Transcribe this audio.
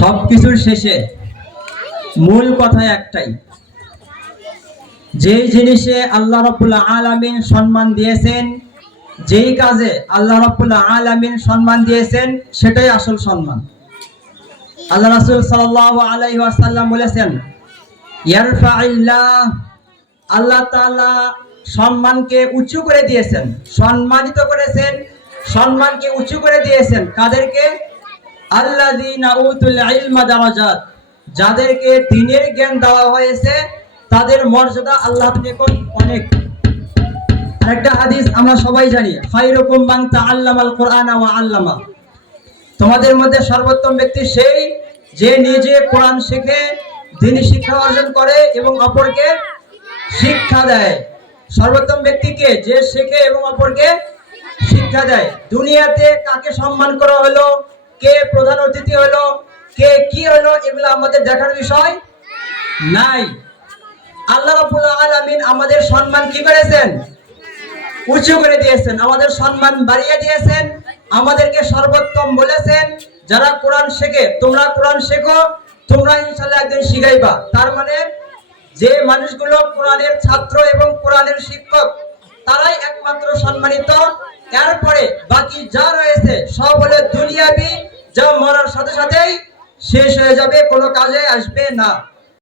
সবকিছুর শেষে মূল কথা একটাই, যেই জিনিসে আল্লাহ রাব্বুল আলামিন সম্মান দিয়েছেন, যেই কাজে আল্লাহ রাব্বুল আলামিন সম্মান দিয়েছেন, সেটাই আসল সম্মান। আল্লাহ রাসূল সাল্লাল্লাহু আলাইহি ওয়াসাল্লাম বলেছেন, ইয়ারফাইল্লাহ, আল্লাহ তাআলা সম্মানকে উঁচু করে দিয়েছেন, সম্মানিত করেছেন, সম্মানকে উঁচু করে দিয়েছেন। কাদেরকে? আল্লাযীনা উতুল ইলমা দারাজাত, যাদেরকে দ্বীনের জ্ঞান দেওয়া হয়েছে তাদের মর্যাদা আল্লাহর নিকট অনেক। আরেকটা হাদিস আমরা সবাই জানি, খায়রুকুম মান তাআল্লামাল কুরআনা ওয়া আল্লামা, তোমাদের মধ্যে সর্বোত্তম ব্যক্তি সেই যে নিজে কোরআন শিখে দ্বীনি শিক্ষা অর্জন করে এবং অপরকে শিক্ষা দেয়। সর্বোত্তম ব্যক্তিকে যে শেখে এবং অপরকে শিক্ষা দেয়। দুনিয়াতে কাকে সম্মান করা হলো, কে প্রধান অতিথি হলো, কে কি হলো, এগুলো আমাদের দেখার বিষয় নাই। আল্লাহ রাব্বুল আলামিন আমাদের সম্মান কি করেছেন? উঁচু করে দিয়েছেন, আমাদের সম্মান বাড়িয়ে দিয়েছেন, আমাদেরকে সর্বোত্তম বলেছেন। যারা কোরআন শেখে, তোমরা কোরআন শেখো, তোমরা ইনশাআল্লাহ একদিন শিখাইবা। তার মানে যে মানুষগুলো কোরআনের ছাত্র এবং কোরআনের শিক্ষক, তারাই একমাত্র সম্মানিত। এরপরে বাকি যা রয়েছে সব হলো দুনিয়াবি, যা মরার সাথে সাথেই শেষ হয়ে যাবে, কোনো কাজে আসবে না।